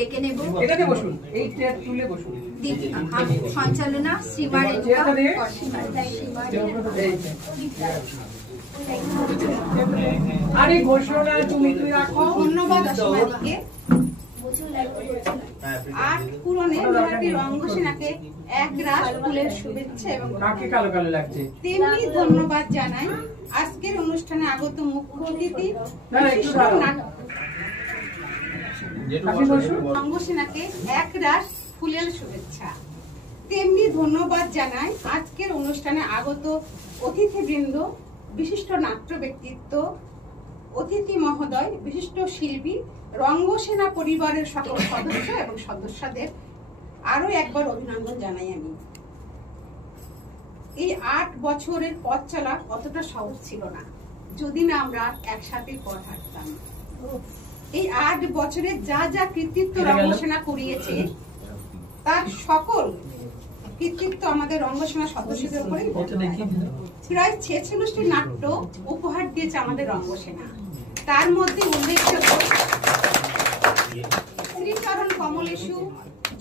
ডেকে নেব। এটাতে বসুন, এই চেয়ার তুলে বসুন। সঞ্চালনা শ্রীমা রেণুকা আরে ঘোষণা তুমি রাখো। ধন্যবাদ অসীমাদিকে। 8 পূরণে বিহারী রঙ্গসেনাকে একরাশ ফুলের শুভেচ্ছা এবং কাকে কালো কালো লাগছে। তেমনি ধন্যবাদ জানাই আজকের অনুষ্ঠানে আগত মুখ্য অতিথি রঙ্গসেনাকে একরাশ ফুলের শুভেচ্ছা। তেমনি ধন্যবাদ জানাই আজকের অনুষ্ঠানে আগত অতিথিবৃন্দ, বিশিষ্ট নাট্য ব্যক্তিত্ব, অতিথি মহোদয়, বিশিষ্ট শিল্পী, রঙ্গসেনা পরিবারের সকল সদস্য এবং সদস্যদের আরো একবার অভিনন্দন জানাই। আমি এই 8 বছরের পথ চলা অতটা সহজ ছিল না যদি না আমরা একসাথে পথ হাঁটতাম। এই 8 বছরে যা যা কৃতিত্ব রঙ্গসেনা করিয়েছে তার সকল কৃতিত্ব আমাদের রঙ্গসেনা সদস্যদের উপরেই প্রায় 46টি নাট্য উপহার দিয়েছে আমাদের রঙ্গসেনা। তার মধ্যে উল্লেখযোগ্য শ্রীচরণ কমলেশু,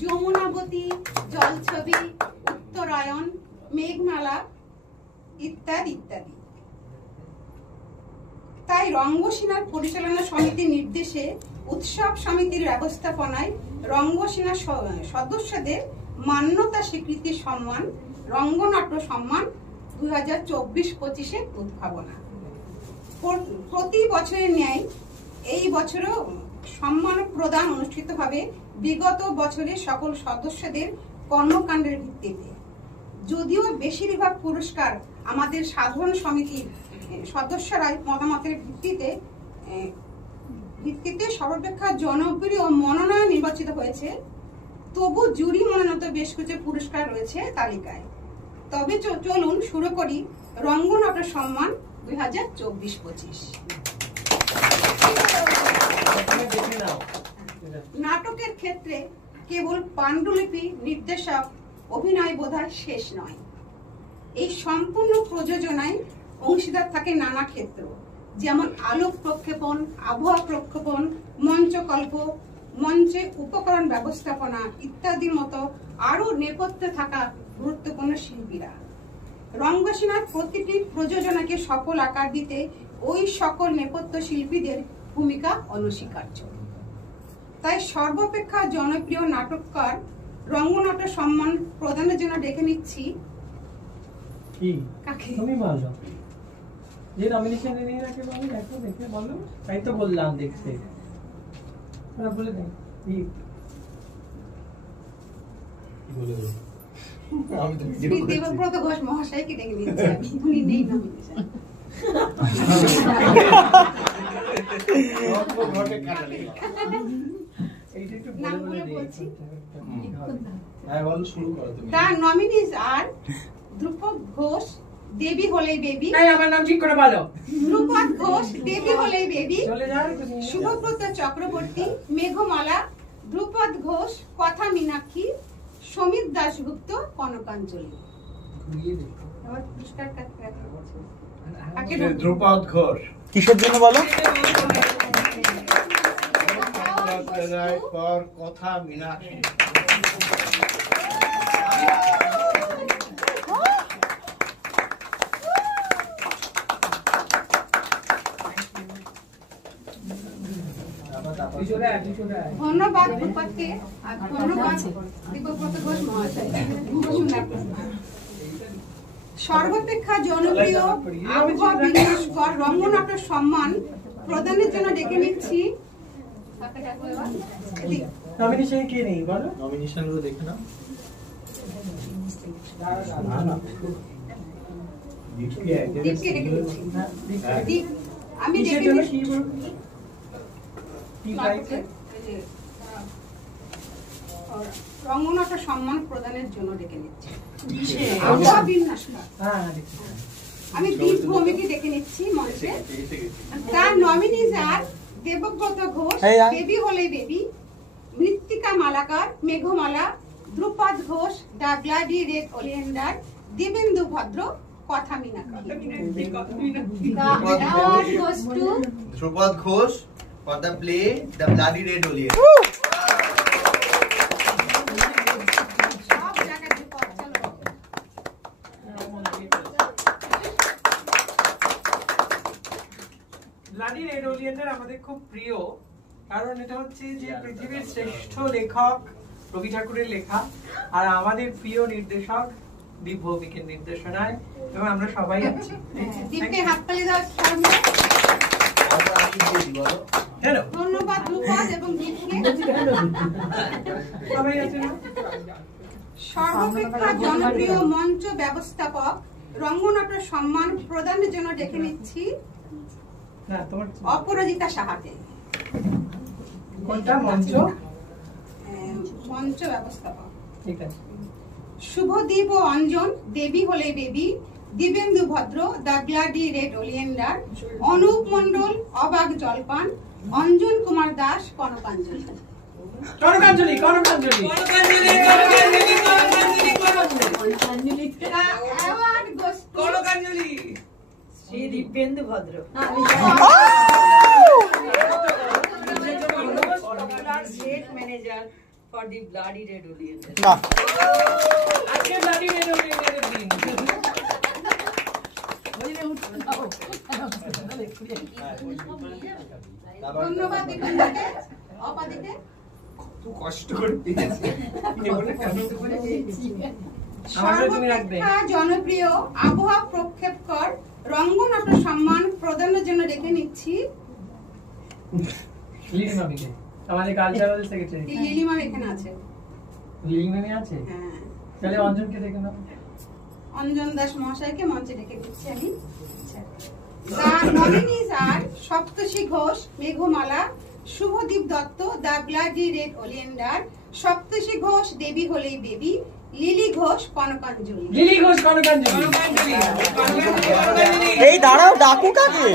যমুনাবতী, জলছবি, উত্তরায়ণ, মেঘমালা ইত্যাদি ইত্যাদি। তাই রঙ্গসেনার পরিচালনা সমিতির নির্দেশে উৎসব সমিতির ব্যবস্থাপনায় রঙ্গসেনা সদস্যদের মান্যতা স্বীকৃতি সম্মান রঙ্গনাট্য সম্মান 2024-25 উদ্ভাবনা। প্রতি বছরের ন্যায় এই বছরও সম্মান প্রদান অনুষ্ঠিত হবে বিগত বছরের সকল সদস্যদের কর্মকাণ্ডের ভিত্তিতে। যদিও বেশিরভাগ পুরস্কার আমাদের সাধারণ সমিতির সদস্যরাই মতামতের ভিত্তিতে সর্বাপেক্ষা জনপ্রিয় মনোনয়ন নির্বাচিত হয়েছে, তবু জুরি মনোনীত বেশ কিছু পুরস্কার রয়েছে তালিকায়। তবে চলুন শুরু করি রঙ্গনাট্য সম্মান 2024-25। নাটকের ক্ষেত্রে কেবল পাণ্ডুলিপি, নির্দেশক, অভিনয় বোধহয় শেষ নয়। এই সম্পূর্ণ প্রযোজনায় অংশীদার থাকে নানা ক্ষেত্র, যেমন আলোক প্রক্ষেপণ, আবহাওয়া প্রক্ষেপণ, মঞ্চকল্প, মঞ্চে উপকরণ ব্যবস্থাপনা ইত্যাদির মতো আরো নেপথ্যে থাকা গুরুত্বপূর্ণ শিল্পীরা। রঙ্গসেনার প্রতিটি প্রযোজনাকে সফল আকার দিতে ওই সকল নেপথ্য শিল্পীদের ভূমিকা অনস্বীকার্য। তাই সর্বাপেক্ষা জনপ্রিয় নাটককার রঙ্গনাট্য সম্মান প্রদানের জন্য ডেকে নিচ্ছি। তুমি বলো যে নমিনেশন নিয়ে রাখে, বলো দেখো দেখে বলো। তাই তো বললাম দেখতে বলে দেন কি বলে দেব। আমি তো দেবব্রত ঘোষ মহাশয়কে ডেকে নিচ্ছি। উনি নেই নমিনেশন। তার নমিনিজ আর ধ্রুপদ ঘোষ, দেবী হলেই বেবি। আমার নাম ঠিক করে বলো। ধ্রুপদ ঘোষ, দেবী হলেই বেবি। শুভব্রত চক্রবর্তী, মেঘমালা। ধ্রুপদ ঘোষ, কথা মীনাক্ষী। সমিত দাশগুপ্ত, কনকাঞ্জলি। ধ্রুপদ ঘোষ কিসের জন্য বলো? কথা মীনাক্ষী। ধন্যবাদ ধ্রুপদকে আর ধন্যবাদ দেবব্রত ঘোষ মহাশয়। সর্বাপেক্ষা জনপ্রিয় আবহাওয়া বিন্যাসকর রঙ্গনাট্য সম্মান প্রদানের জন্য ডেকে নিচ্ছি। নমিনেশন কে নেই বলো? নমিনেশন গুলো দেখে নাও। দীপকে ডেকে নিচ্ছি। দীপ, আমি ডেকে নিচ্ছি রঙ্গনাট্য সম্মান প্রদানের জন্য ডেকে নিচ্ছি। আবহাওয়া বিন্যাসকর আমি দীপ ভৌমিকে ডেকে নিচ্ছি মঞ্চে। তার নমিনিজ আর দেবব্রত ঘোষ, বেবি হলেই baby. Mrittika Malakar, Meghmala. Dhrupad Ghosh, the bloody red oleander. Debendu Bhadra, Katha Meenakshi. Dhrupad Ghosh for the play The Bloody Red Olive. প্রিয়, কারণ এটা হচ্ছে যে পৃথিবীর শ্রেষ্ঠ লেখক রবি ঠাকুরের লেখা, আর আমাদের প্রিয় নির্দেশক দীপ ভৌমিকের নির্দেশনায়, এবং আমরা সবাই আছি। দীপকে হাততালি দাও। ধন্যবাদ ধ্রুপদ এবং দীপকে। সবাই আছে না? সর্বাপেক্ষা জনপ্রিয় মঞ্চ ব্যবস্থাপক রঙ্গনাট্য সম্মান প্রদানের জন্য ডেকে নিচ্ছি না, তোমার অপরাজিতা সাহাকে। কোনটা মঞ্চ? মঞ্চ ব্যবস্থাপক। ঠিক আছে। শুভদীপ ও অঞ্জন, দেবী হলে baby, Dibendu Bhadra, the bloody red oleander, Anup Mondal, Abak Jalpan, Anjan Kumar Das, Kanakanjali. Kanakanjali, Kanakanjali, Kanakanjali, Kanakanjali, Kanakanjali, Kanakanjali. Award goes to Kanakanjali Shri Dibyendu Bhadra. State manager for the Bloody Red Orient. আজকে ব্লাডি রেড ওলিয়েন্ডারের দিন। ধন্যবাদ দীপেন্দুকে। অপাদিকে কষ্ট করে পেয়েছি। সর্বাপেক্ষা জনপ্রিয় আবহাওয়া প্রক্ষেপকর রঙ্গনাট্য সম্মান প্রদানের জন্য ডেকে নিচ্ছি লিলিমামিকে, আমাদের কালচারাল সেক্রেটারি। লিলিমার এখানে আছে। লিলিমামি আছে? হ্যাঁ, তাহলে অঞ্জনকে ডেকে নাও। অঞ্জন দাস মহাশয়কে মঞ্চে ডেকে দিচ্ছি আমি। The nominees are Saptarshi Ghosh, Meghmala, Shubhadeep Dutta, the bloody red oleander, Saptarshi Ghosh, দেবী হলেই বেবি, লিলি ঘোষ, কনকাঞ্জলি। লিলি ঘোষ, কনকাঞ্জলি। এই দাঁড়াও, ডাকু কাকে?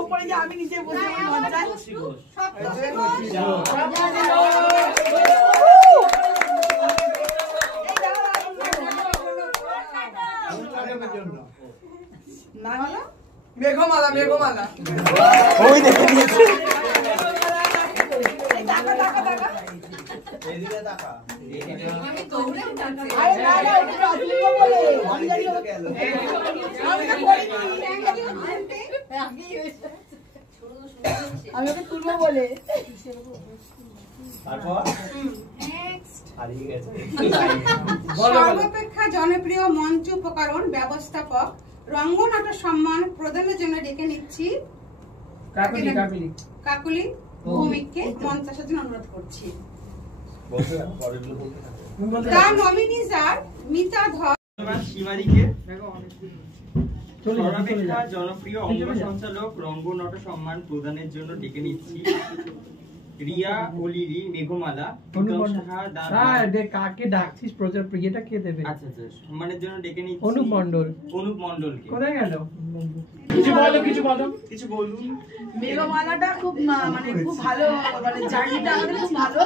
ওপরে যে আমি নিচে বসে সপ্তর্ষি ঘোষ। মেঘমালা, মেঘমালা। ওই দেখে নিয়েছে। এদিকে তাকা। আমি ওকে তুলবো বলে। তারপর হারিয়ে গেছে। সর্বাপেক্ষা জনপ্রিয় মঞ্চ উপকরণ ব্যবস্থাপক রঙ্গনাট্য সম্মান প্রদানের জন্য ডেকে নিচ্ছি কাকুলি, কাকুলি। কাকুলি ভৌমিককে মঞ্চে আসার জন্য অনুরোধ করছি। বলতে থাকো, পরেরগুলো বলতে থাকো। The nominees are মিতা ধর, সীমারিকে চলে যাও, চলে সর্বাপেক্ষা যাও। জনপ্রিয় অঙ্গ সঞ্চালক রঙ্গনাট্য সম্মান প্রদানের জন্য ডেকে নিচ্ছি রিয়া ও লিলি, মেঘমালা, উত্তম সাহা, কাকে ডাকছিস? প্রচার প্রিয়টা কে দেবে? আচ্ছা আচ্ছা, সম্মানের জন্য ডেকে নিচ্ছি অনুপ মণ্ডল। অনুপ মণ্ডলকে। কোথায় গেল? কিছু বলো, কিছু বলো। কিছু বলুন। মেঘমালাটা খুব মানে খুব ভালো, মানে জার্নিটা আমাদের খুব ভালো।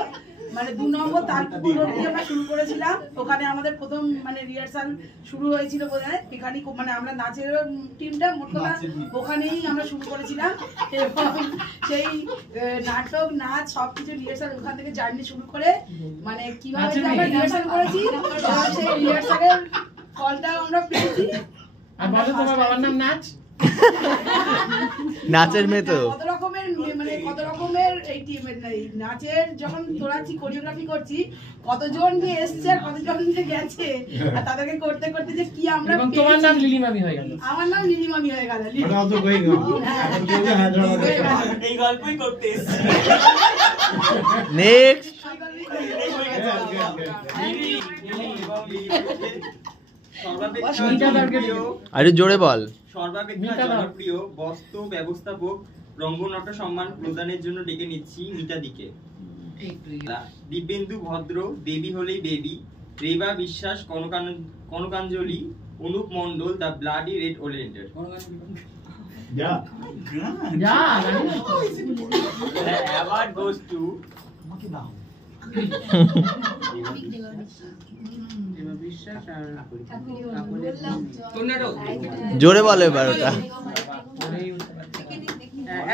মানে 2 নম্বর তালপুকুর রোড দিয়ে আমরা শুরু করেছিলাম, ওখানে আমাদের প্রথম মানে রিহার্সাল শুরু হয়েছিল বোধহয়। এখানে মানে আমরা নাচের টিমটা মোট কথা ওখানেই আমরা শুরু করেছিলাম, এবং সেই নাটক নাচ সবকিছু রিহার্সাল ওখান থেকে জার্নি শুরু করে মানে কিভাবে আমরা রিহার্সাল করেছি, সেই রিহার্সালের ফলটাও আমরা পেয়েছি। আর বলো তোমার বাবার নাম নাচ? নাচের মেয়ে তো। কত রকমের মানে কত রকমের এই নাচের যখন তোলাচ্ছি, কোরিওগ্রাফি করছি, কতজন যে এসছে আর কতজন যে গেছে, আর তাদেরকে করতে করতে যে কি আমরা এবং তোমার নাম লিলিমামি হয়ে গেল। আমার নাম লিলিমামি হয়ে গেল। এই গল্পই করতে এসেছি। নেক্সট। আরে জোরে বল। সর্বাপেক্ষা জনপ্রিয় বস্ত্র ব্যবস্থাপক রঙ্গনাট্য সম্মান প্রদানের জন্য ডেকে নিচ্ছি মিতাদিকে। দিব্যেন্দু ভদ্র, দেবী হলেই বেবি, রেবা বিশ্বাস, কনকাঞ্জলি, অনুপ মণ্ডল, দ্য ব্লাডি রেড ওলিয়েন্ডার। যা যা অ্যাওয়ার্ড গোস টু জোরে বলো এবার ওটা।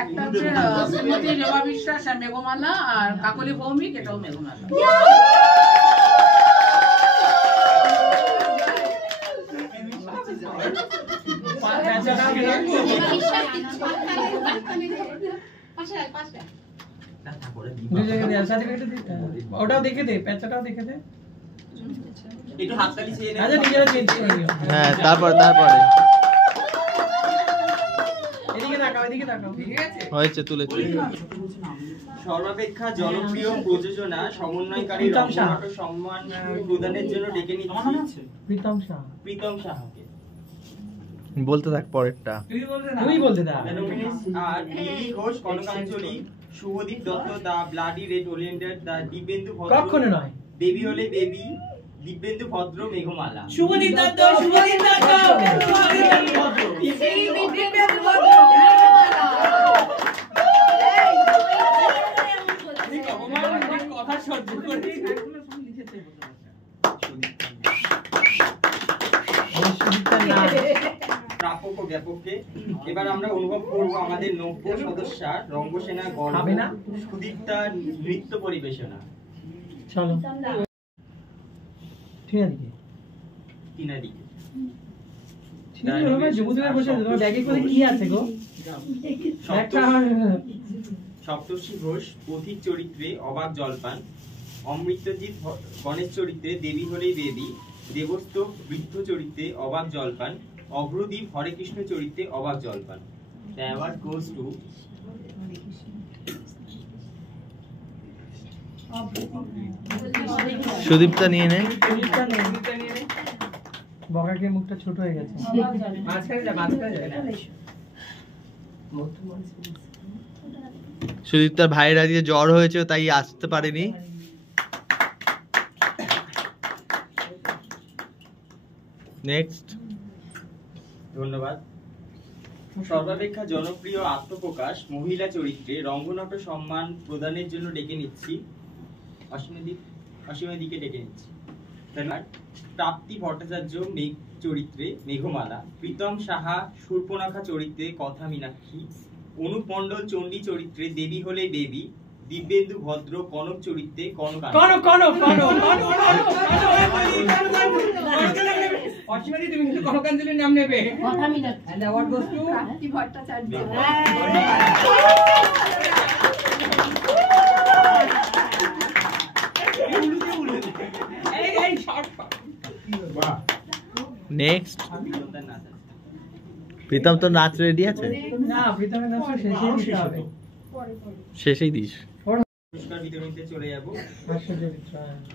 একটা হচ্ছে শ্রীমতী রেবা বিশ্বাস আর মেঘমালা, আর কাকলি ভৌমিক, এটাও মেঘমালা। ওটাও দেখে দে, পেঁচাটাও দেখে দে। একটু হাততালি চেয়ে নেন। আচ্ছা নিজেরা চেঞ্জ করে নিও। হ্যাঁ তারপরে এদিকে তাকাও, এদিকে তাকাও। ঠিক আছে? হয়েছে, তুলেছি। সর্বাপেক্ষা জনপ্রিয় প্রযোজনা সমন্বয়কারী রঙ্গনাট্য সম্মান প্রদানের জন্য ডেকে নিচ্ছি প্রীতম শাহ। প্রীতম সাহাকে। বলতে থাক পরেরটা। তুই বলতে দা। আর লিলি ঘোষ, কনকাঞ্জলি, শুভদীপ দত্ত, দা ব্লাডি রেড ওলিয়েন্ডার, দা দিব্যেন্দু ভদ্র, কখনো নয়। বেবি হলে বেবি, দিব্যেন্দু ভদ্র, মেঘমালা। শুভদীপ দত্ত, শুভদীপ দত্ত, দিব্যেন্দু ভদ্র। কথা সহ্য করে প্রাপক ও জ্ঞাপককে এবার আমরা অনুভব করব আমাদের নব্য সদস্যা রঙ্গসেনা গর্ব হবে না? সুদীপ্তা নৃত্য পরিবেশনা। চলো ঠিক আছে তিনাদিকে কি আছে গো? সপ্তর্ষি ঘোষ পথিক চরিত্রে অবাক জলপান, অমৃতজিৎ গণেশ চরিত্রে দেবী হলেই দেবী, দেবস্তব বৃদ্ধ চরিত্রে অবাক জলপান, অগ্রদীপ হরে কৃষ্ণ চরিত্রে অবাক জলপান। The award goes to Sudipta নিয়ে নে। বকাকে মুখটা ছোট হয়ে গেছে। সুদীপ্তার ভাইয়ের আজকে জ্বর হয়েছে, তাই আসতে পারেনি। নেক্সট। ধন্যবাদ। সর্বাপেক্ষা জনপ্রিয় আত্মপ্রকাশ মহিলা চরিত্রে রঙ্গনাট্য সম্মান প্রদানের জন্য ডেকে নিচ্ছি অসীমাদিকে ডেকে নিচ্ছি। প্রাপ্তি ভট্টাচার্য মেঘ চরিত্রে মেঘমালা, প্রীতম সাহা শূর্পণখা চরিত্রে কথা মীনাক্ষী, অনুপ মণ্ডল চণ্ডী চরিত্রে দেবী হলে দেবী, দিব্যেন্দু ভদ্র কনক চরিত্রে অসীমাদি তুমি কিন্তু কনকাঞ্জলির নাম নেবে। And the award goes to Prapti Bhattacharya. Next. Pritam তো নাচ রেডি আছে? না, প্রীতমের নাচ শেষেই দিতে হবে। শেষেই দিস। পুরস্কার বিতরণীতে চলে যাব। হাস্য চরিত্র।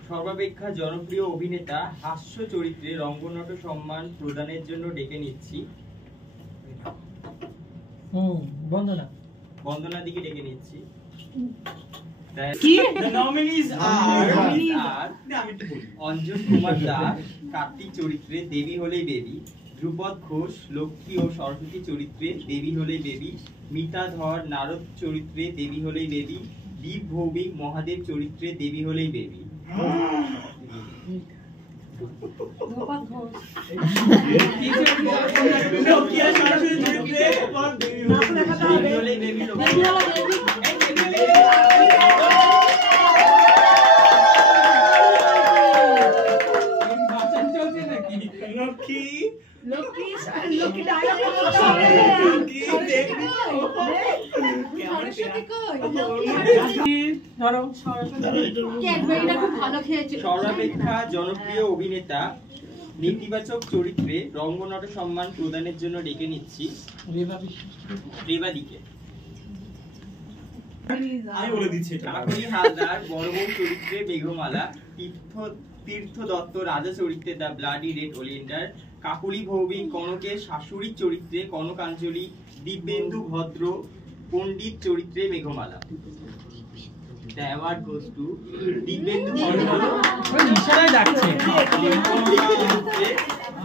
সর্বাপেক্ষা জনপ্রিয় অভিনেতা হাস্য চরিত্রে রঙ্গনাট্য সম্মান প্রদানের জন্য ডেকে নিচ্ছি বন্দনা দিকে ডেকে নিচ্ছি। The nominees are Anjan Kumar Das Kartik চরিত্রে দেবী হলেই দেবী, ধ্রুপদ ঘোষ লক্ষ্মী ও সরস্বতী চরিত্রে দেবী হলেই দেবী, মিতা ধর নারদ চরিত্রে দেবী হলেই দেবী, দীপ ভৌমিক মহাদেব চরিত্রে দেবী হলেই দেবী। সর্বাপেক্ষা জনপ্রিয় অভিনেতা নেতিবাচক চরিত্রে রঙ্গনাট্য সম্মান প্রদানের জন্য ডেকে নিচ্ছি রেবাদিকে। কাকলি হালদার বড় বউ চরিত্রে মেঘমালা, তীর্থ দত্ত রাজা চরিত্রে the bloody red oleander, Kakuli Bhowmik কনকের শাশুড়ির চরিত্রে কনকাঞ্জলি, দিব্যেন্দু ভদ্র পণ্ডিত চরিত্রে মেঘমালা। The award goes to Dibyendu ভদ্র ইশারায় ডাকছে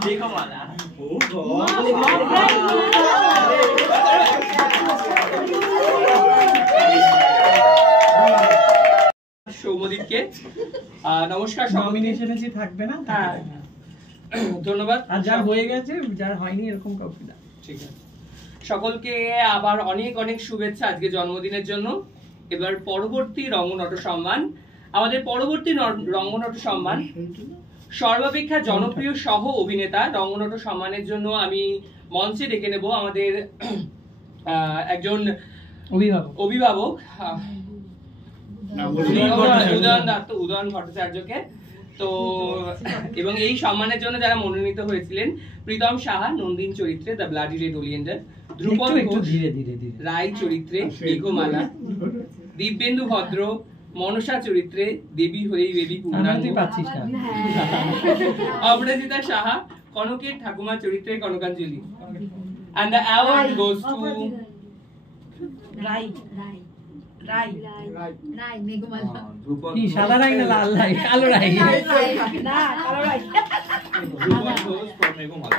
মেঘমালা। সৌমদীপকে নমস্কার। নমিনেশনে যে থাকবে না। ধন্যবাদ। আর যার হয়ে গেছে, যার হয়নি এরকম কাউকে না। ঠিক আছে, সকলকে আবার অনেক অনেক শুভেচ্ছা আজকে জন্মদিনের জন্য। এবার পরবর্তী রঙ্গনাট্য সম্মান, আমাদের পরবর্তী রঙ্গনাট্য সম্মান সর্বাপেক্ষা জনপ্রিয় সহ অভিনেতা রঙ্গনাট্য সম্মানের জন্য আমি মঞ্চে ডেকে নেব আমাদের একজন অভিভাবক উদয়ন ভট্টাচার্যকে। তো এবং এই সম্মানের জন্য যারা মনোনীত হয়েছিলেন প্রীতম সাহা নন্দিন চরিত্রে the bloody red oleander, Dhrupad Ghosh Ray চরিত্রে মেঘমালা, দিব্যেন্দু ভদ্র মনসা চরিত্রে দেবী হয়েই বেবী পূর্ণাঙ্গ, অপরাজিতা সাহা কনকের ঠাকুমা চরিত্রে Kanakanjali. And the award goes to সাদা রাই না লাল রাই, কালো রাই, ধ্রুপদ ঘোষ from মেঘমালা।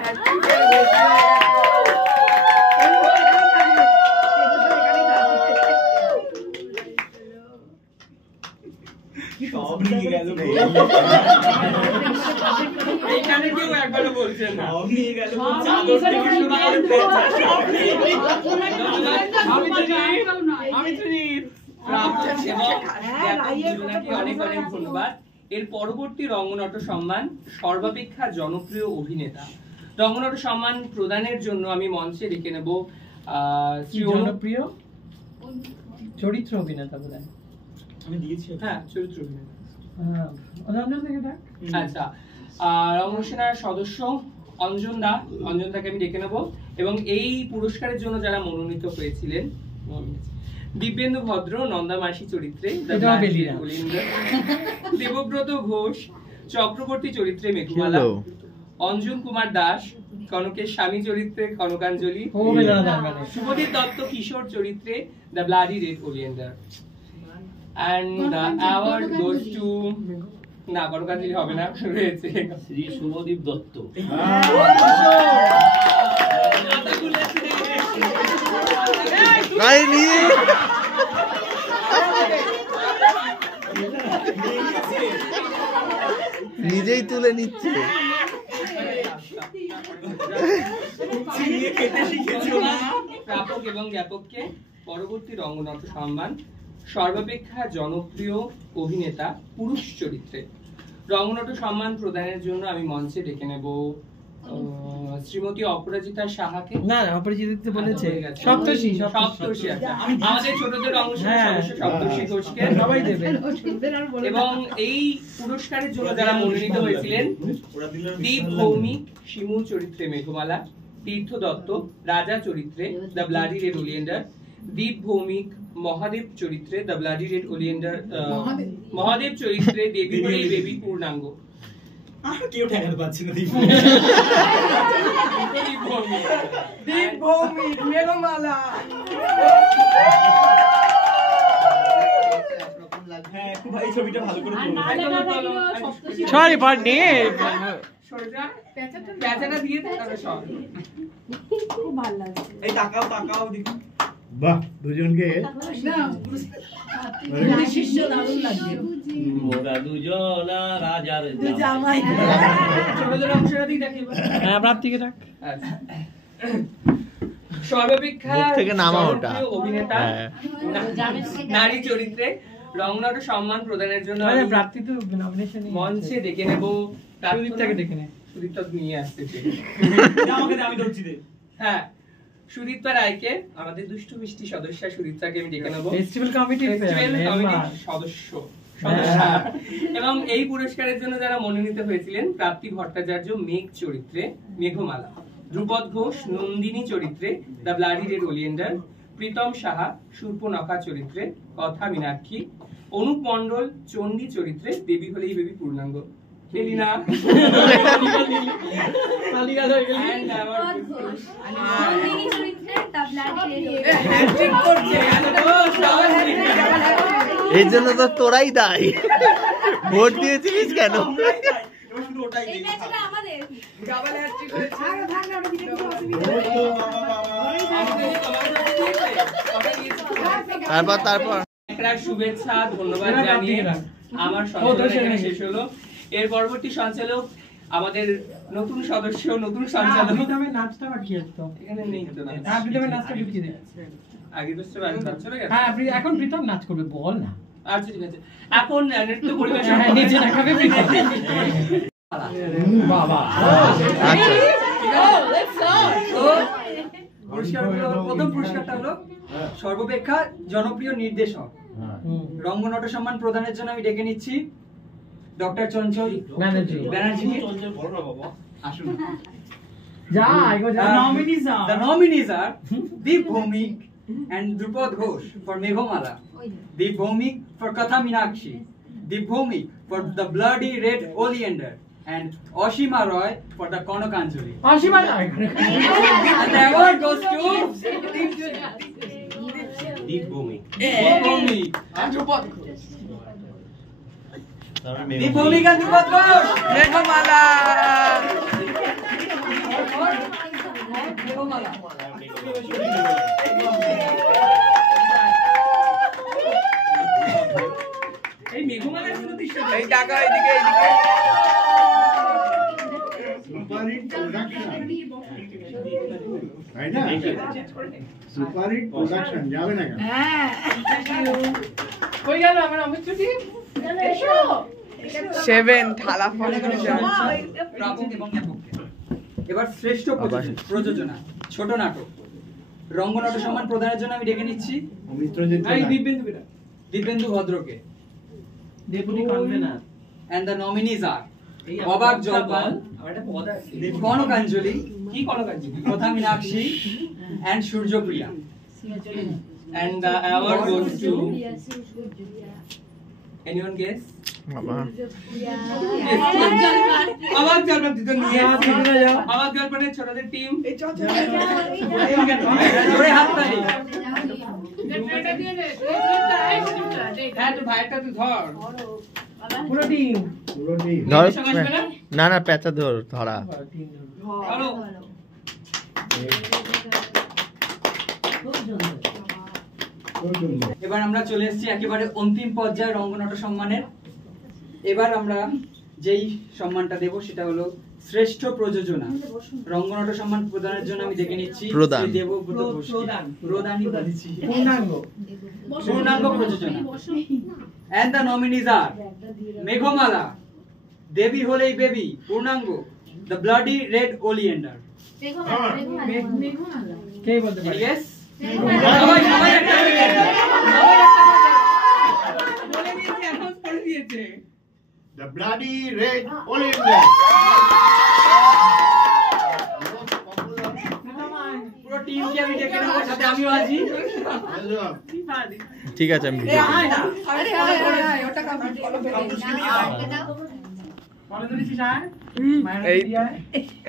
সব নিয়ে গেল এখানে কেউ একবারও বলছেন না। সব নিয়ে গেল চাদর থেকে শুরু করে পেঁচা সব নিয়ে অনেক অনেক ধন্যবাদ। এর পরবর্তী রঙ্গনট সম্মান সর্বাপেক্ষা জনপ্রিয় অভিনেতা। রঙ্গনট সম্মান প্রদানের জন্য আমি মঞ্চে ডেকে নেব জনপ্রিয় চরিত্র অভিনেতা বলেন। আমি দিয়েছি। হ্যাঁ, চরিত্র অভিনেতা। আচ্ছা, রঙ্গসেনার সদস্য অঞ্জন দাকে আমি ডেকে নেব এবং এই পুরস্কারের জন্য যারা মনোনীত হয়েছিলেন দিব্যেন্দু ভদ্র নন্দা মাসি চরিত্রে দেবব্রত ঘোষ চক্রবর্তী চরিত্রে মেঘমালা, অঞ্জন কুমার দাস কনকের স্বামী চরিত্রে কনকাঞ্জলি, শুভদীপ দত্ত কিশোর চরিত্রে the bloody red oleander. And the award goes to না কনকাঞ্জলি হবে না, রয়েছে শ্রী শুভদীপ দত্ত। নিজেই তুলে নিচ্ছে। প্রাপক এবং জ্ঞাপককে পরবর্তী রঙ্গনট সম্মান সর্বাপেক্ষা জনপ্রিয় অভিনেতা পুরুষ চরিত্রে। রঙ্গনট সম্মান প্রদানের জন্য আমি মঞ্চে ডেকে নেব শ্রীমতী অপরাজিতা সাহাকে। না অপরাজিতা বলেছে সপ্তর্ষি, আচ্ছা আমাদের ছোটদের রঙ্গসেনার সদস্য সপ্তর্ষি ঘোষকে সবাই দেবে। এবং এই পুরস্কারের জন্য যারা মনোনীত হয়েছিলেন দীপ ভৌমিক শিমুল চরিত্রে মেঘমালা, তীর্থ দত্ত রাজা চরিত্রে দ্য ব্লাডি রেড ওলিয়েন্ডার, দীপ ভৌমিক মহাদেব চরিত্রে the bloody red oleander, Mahadev চরিত্রে দেবী হয়েই বেবী পূর্ণাঙ্গ। কেউ ঠেকাতে পারছি না। দীপ ভৌমিক মেঘমালা। হ্যাঁ খুব ভাই ছবিটা ভালো করে সরি ফর নে প্যাচাটা দিয়ে তাহলে সব খুব ভালো লাগে। এই তাকাও দেখি। বাহ দুজনকে শিষ্য দারুণ লাগছে। ওরা দুজনা রাজার জামাই। ছোটদের অংশটা দিয়ে দেখিব। হ্যাঁ প্রাপ্তিকে ডাক। আচ্ছা, সর্বাপেক্ষা থেকে নামা ওটা অভিনেতা নারী চরিত্রে রঙ্গনট সম্মান প্রদানের জন্য আরে প্রাপ্তি তো নমিনেশন মঞ্চে ডেকে নেব সুদীপটাকে ডেকে নে। সুদীপটা নিয়ে আসছে। আমাকে আমি ধরছি দে। হ্যাঁ, সুদীপ্তা রায়কে আমাদের দুষ্টু মিষ্টি সদস্য সুদীপ্তাকে আমি ডেকে নেব ফেস্টিভ্যাল কমিটির সদস্য। এবং এই পুরস্কারের জন্য যারা মনোনীত হয়েছিলেন প্রাপ্তি ভট্টাচার্য মেঘ চরিত্রে মেঘমালা, ধ্রুপদ ঘোষ নন্দিনী চরিত্রে the bloody red oleander, Pritam Saha Shurpanakha চরিত্রে কথা মীনাক্ষী, অনুপ মণ্ডল চণ্ডী চরিত্রে দেবী হলেই বেবী পূর্ণাঙ্গ। এলিনা এর জন্য তো তোরাই দায়ী, ভোট দিয়েছিলিস কেন? তারপর একটা শুভেচ্ছা ধন্যবাদ জানিয়ে আমার সঞ্চালন শেষ হলো। এর পরবর্তী সঞ্চালক আমাদের নতুন সদস্য, নতুন সঞ্চালক। নাচটা বাকি আছে এখানে নেই তো না, আপনি তো নাচটা ঢুকিয়ে দেন। আগে বসে বাদ চলে গেছে। হ্যাঁ আপনি এখন প্রীতম নাচ করবে, বল না। আচ্ছা ঠিক আছে, এখন নৃত্য পরিবেশন নিচে রাখাবে বাবা। আচ্ছা প্রথম পুরস্কারটা হলো সর্বাপেক্ষা জনপ্রিয় নির্দেশক। রঙ্গনট সম্মান প্রদানের জন্য আমি ডেকে নিচ্ছি ডক্টর চঞ্চল ব্যানার্জি। আসুন। The nominees are Deep Bhomik and Drupad Ghosh for Meghomala, Deep Bhomik for Katha Minakshi, Deep Bhomik for The Bloody Red Oleander, and Oshima Roy for The Konokanjali. Oshima Roy. And the award goes to Deep Bhomik. Deep Bhomik. Drupad Ghosh. Deep Bhomik and Drupad Ghosh. Meghomala. Meghomala. এই মেঘমালার প্রতিষ্ঠা এই টাকা এদিকে এদিকে super hit production যাবে না কেন? হ্যাঁ কই গেল আমার অমিত চুটি? এসো 7 থালা ফল করে যাও। প্রাপক এবং জ্ঞাপককে। এবার শ্রেষ্ঠ প্রযোজনা ছোট নাটক রঙ্গনট সম্মান প্রদানের জন্য আমি ডেকে নিচ্ছি দিব্যেন্দু ভদ্রকে। Deputy convener. And the nominees are অবাক জলপান, কনকাঞ্জলি, কি কনকাঞ্জলি, কথা Meenakshi and সূর্যপ্রিয়া। and the award goes to anyone guess? অবাক জলপান দিতে নিয়ে অবাক জলপানের ছোটদের টিম জোরে হাততালি। হ্যাঁ তো ভাইটা তুই ধর পুরো টিম ধর না না পেঁচা ধর ধরা চলো এবার আমরা চলে এসেছি একেবারে অন্তিম পর্যায়ে রঙ্গনট সম্মানের। এবার আমরা যেই সম্মানটা দেব সেটা হলো শ্রেষ্ঠ প্রযোজনা রঙ্গনট সম্মান প্রদানের জন্য আমি ডেকে নিচ্ছি প্রদান। দেবব্রত ঘোষকে। প্রদানই বলেছি। পূর্ণাঙ্গ পূর্ণাঙ্গ প্রযোজনা। And the nominees are মেঘমালা, দেবী হলেই বেবি পূর্ণাঙ্গ, The Bloody Red Oleander. কে বলতে পারে? Yes? সবাই সবাই একটা করে দেন। বলে দিয়েছে অ্যানাউন্স করে দিয়েছে The Bloody Red Oleander. পুরো টিমকে আমি ডেকে নেব, সাথে আমিও আছি। ঠিক আছে আমি আরে আরে ওটা কমপ্লিট করো। বলে দিয়েছিস আয় এই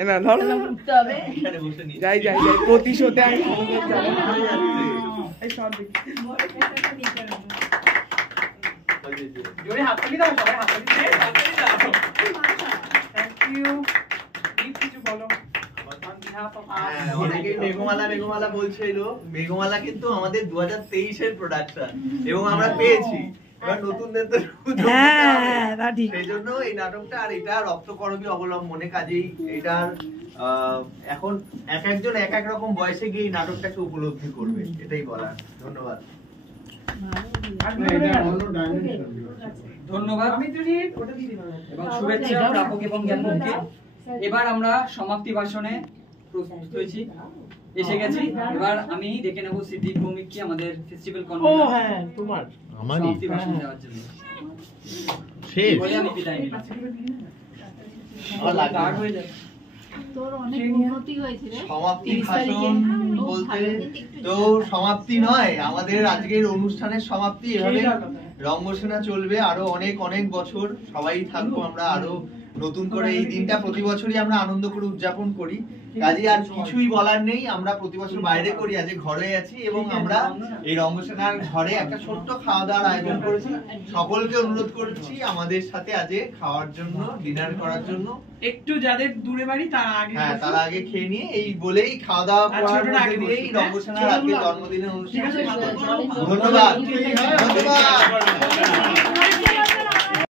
না ধর উঠতে হবে। যাই যাই যাই প্রতিশোধে আমি এই সব দেখি জোরে হাততালি দাও সবাই হাততালি দাও থ্যাংক ইউ কিছু বলো অনেকেই মেঘমালা বলছিল। মেঘমালা কিন্তু আমাদের 2023 এর প্রোডাকশন এবং আমরা পেয়েছি। এবার নতুনদের তো সেই জন্য এই নাটকটা আর এটা রক্তকরবী অবলম্বনে, কাজেই এটার এখন এক একজন এক এক রকম বয়সে গিয়ে এই নাটকটাকে উপলব্ধি করবে, এটাই বলার। ধন্যবাদ। ধন্যবাদ এবং শুভেচ্ছা প্রাপক এবং জ্ঞাপককে। এবার আমরা সমাপ্তি ভাষণে প্রস্তুত হয়েছি, এসে গেছি। এবার আমি ডেকে নেব সিদ্দিক ভৌমিককে আমাদের ফেস্টিভ্যাল কনভেনার। হ্যাঁ তোমার আমারই সমাপ্তি ভাষণ দেওয়ার জন্য শেষ বলে আমি বিদায় নিলাম। আমার গার্ড হয়ে যাবে। তোর অনেক উন্নতি হয়েছে রে। সমাপ্তি ভাষণ বলতে তো সমাপ্তি নয়, আমাদের আজকের অনুষ্ঠানের সমাপ্তি। এভাবে রঙ্গসেনা চলবে আরো অনেক অনেক বছর, সবাই থাকবো আমরা আরো নতুন করে। এই দিনটা প্রতি বছরই আমরা আনন্দ করে উদযাপন করি, কাজে আর কিছুই বলার নেই। আমরা প্রতি বছর বাইরে করি, আজ ঘরে আছি এবং আমরা এই রঙ্গসেনার ঘরে একটা ছোট্ট খাওয়া দাওয়ার আয়োজন করেছি। সকলকে অনুরোধ করছি আমাদের সাথে আজ খাওয়ার জন্য, ডিনার করার জন্য। একটু যাদের দূরে বাড়ি তারা আগে হ্যাঁ তারা আগে খেয়ে নিয়ে এই বলেই খাওয়া দাওয়া করার মধ্যে দিয়েই রঙ্গসেনার আজকে জন্মদিনের অনুষ্ঠান। ধন্যবাদ ধন্যবাদ।